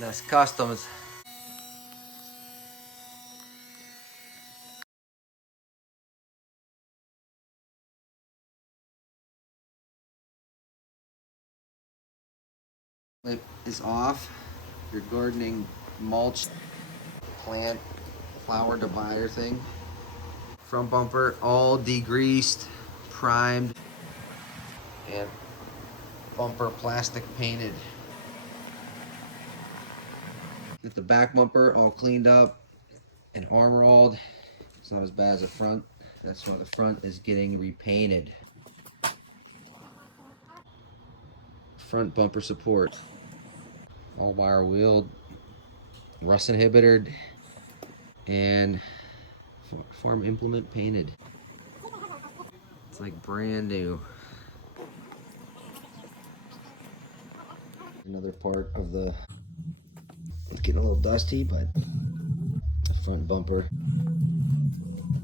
Ness Customs. Lip is off. Your gardening mulch plant flower divider thing. Front bumper all degreased, primed, and bumper plastic painted. Get the back bumper all cleaned up and armor-alled. It's not as bad as the front. That's why the front is getting repainted. Front bumper support. All wire wheeled, rust inhibited, and farm implement painted. It's like brand new. Another part of the, it's getting a little dusty, but front bumper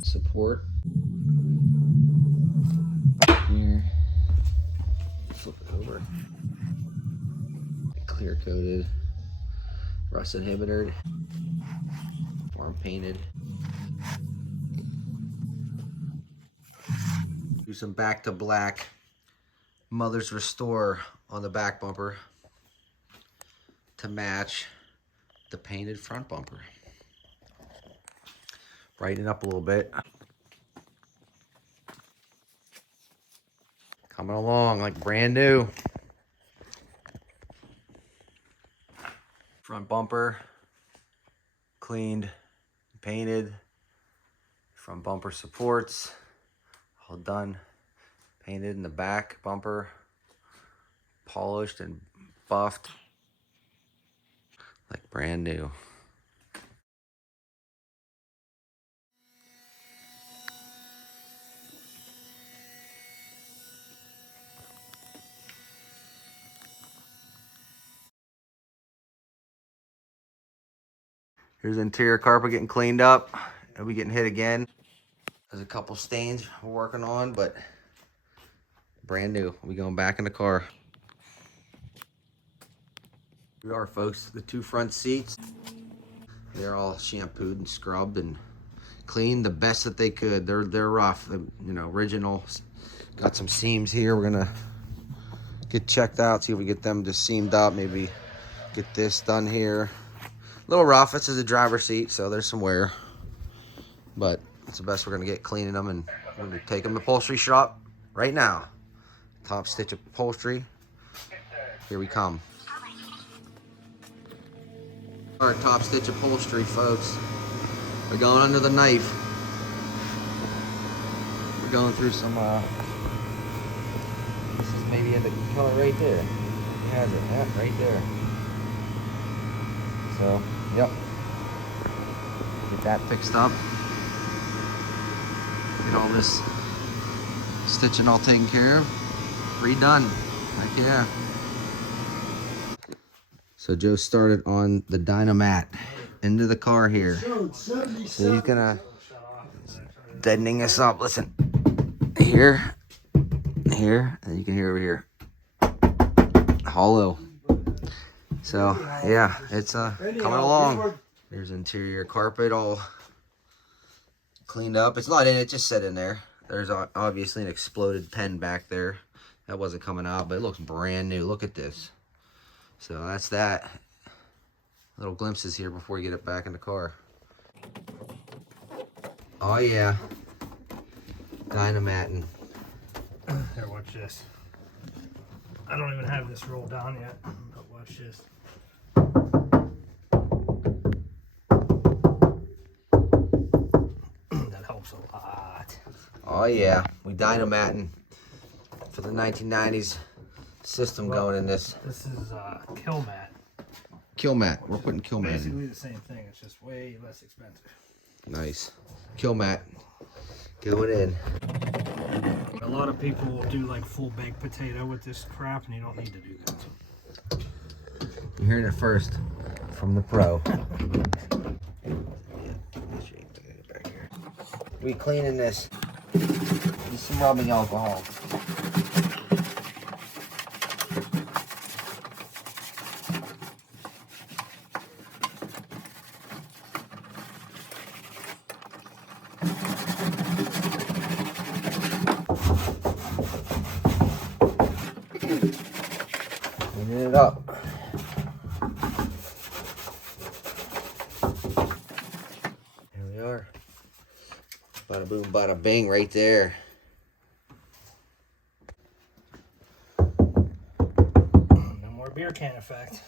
support here. Flip it over. Clear coated, rust inhibited, farm painted. Do some back to black Mother's Restore on the back bumper to match the painted front bumper. Brighten it up a little bit. Coming along like brand new. Front bumper cleaned, painted. Front bumper supports all done, painted. In the back bumper polished and buffed like brand new. Here's the interior carpet getting cleaned up. It'll be getting hit again. There's a couple stains we're working on, but brand new. We'll be going back in the car. Here we are, folks. The two front seats. They're all shampooed and scrubbed and cleaned the best that they could. They're rough, you know, original. Got some seams here. We're gonna get checked out, see if we get them just seamed up. Maybe get this done here. A little rough. This is a driver's seat, so there's some wear. But it's the best we're gonna get cleaning them, and we're gonna take them to the upholstery shop right now. Top Stitch Upholstery. Here we come. Our Top Stitch Upholstery, folks. We're going under the knife. We're going through some, this is maybe in the color right there. He has it, yeah, right there. So, yep. Get that fixed up. Get all this stitching all taken care of. Redone. Heck yeah. So Joe started on the Dynamat into the car here. So he's gonna deadening us up. Listen, here, and you can hear over here. Hollow. So yeah, it's coming along. There's interior carpet all cleaned up. It's not in it, just set in there. There's obviously an exploded pen back there. That wasn't coming out, but it looks brand new. Look at this. So that's that. Little glimpses here before you get it back in the car. Oh yeah. Dynamatting. Here, watch this. I don't even have this rolled down yet, but watch this. That helps a lot. Oh yeah, we Dynamatting for the 1990s system going in this. This is KillMat. KillMat. We're putting KillMat in. Basically the same thing. It's just way less expensive. Nice. KillMat going in. A lot of people will do like full baked potato with this crap, and you don't need to do that. You're hearing it first from the pro. We cleaning this. Use some rubbing alcohol. it up. Here we are. Bada boom, bada bing right there. No more beer can effect.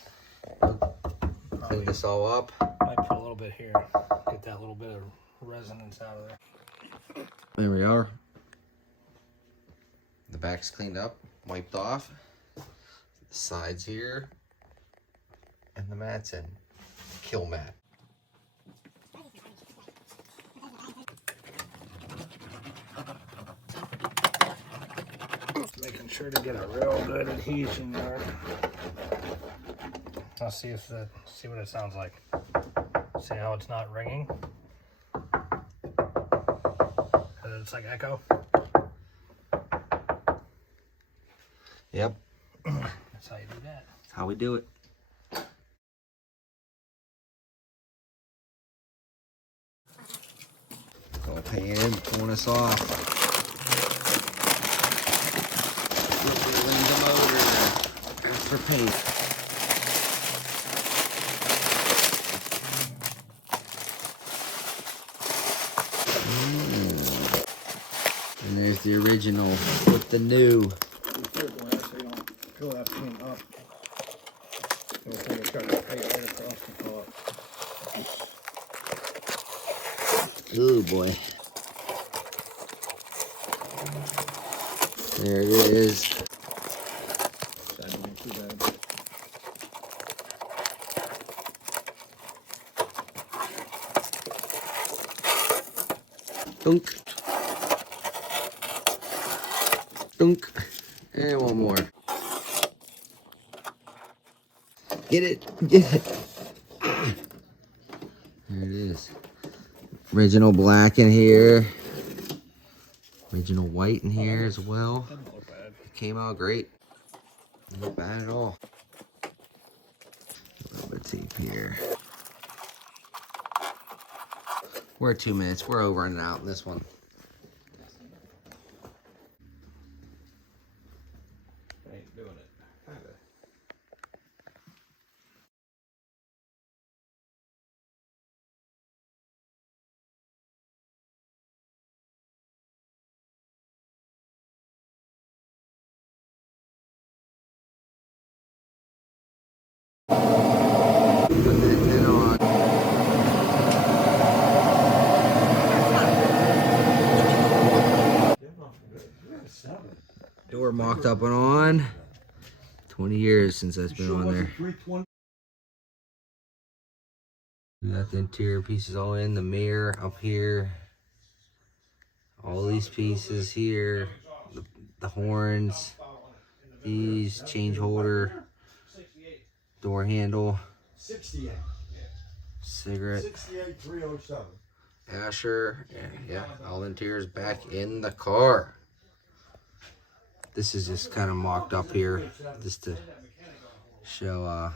Clean this all up. Might put a little bit here. Get that little bit of resonance out of there. There we are. The back's cleaned up, wiped off. The sides here. And the mat's in. KillMat. Making sure to get a real good adhesion there. I'll see what it sounds like. See how it's not ringing? It's like echo. Yep. That's how you do that. That's how we do it. Go pan, pulling us off. The motor for paint. And there's the original with the new. So you don't fill that paint up. It'll take a cut of paint right across the top. Oh boy. There it is. Dunk. Dunk. And one more. Get it. Get it. There it is. Original black in here. Original white in here as well. Doesn't look bad. It came out great. Not bad at all. A little bit of tape here. We're at 2 minutes. We're over and out in this one. Ain't doing it. Kinda. Put that lid on. Door mocked up and on. 20 years since that's been on there. We got the interior pieces all in, the mirror up here. All these pieces here. The horns. These, change holder. Door handle. 68. Cigarette. 68,307. Asher. Yeah, all the interiors back in the car. This is just kind of mocked up here just to show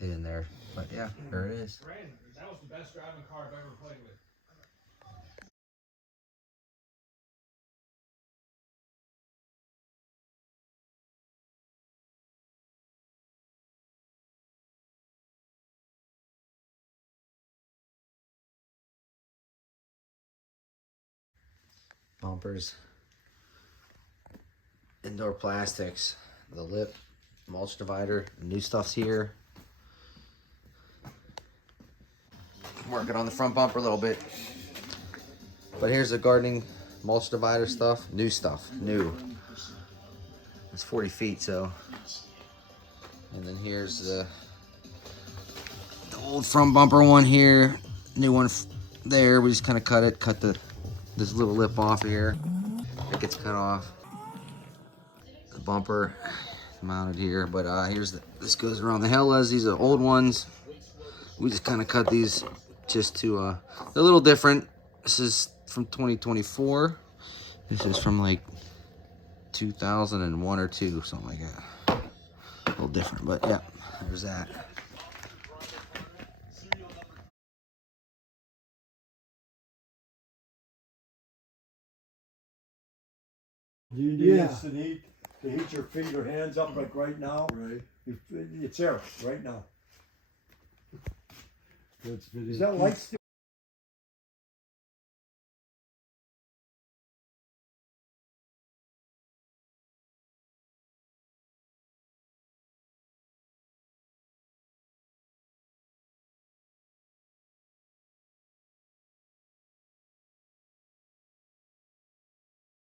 it in there. But yeah, there it is. That was the best driving car I've ever played with. Bumpers. Indoor plastics. The lip. Mulch divider. The new stuff's here. Working on the front bumper a little bit. But here's the gardening mulch divider stuff. New stuff. New. It's 40 feet, so. And then here's the old front bumper one here. New one there. We just kind of cut it. Cut this little lip off here. It gets cut off. The bumper mounted here. But here's this goes around the hellas. These are old ones. We just kind of cut these just to, they're a little different. This is from 2024. This is from like 2001 or 2, something like that. A little different, but yeah, there's that. Do you need this to heat your feet or hands up like right now? Right. It's there right now. That's Is that light still?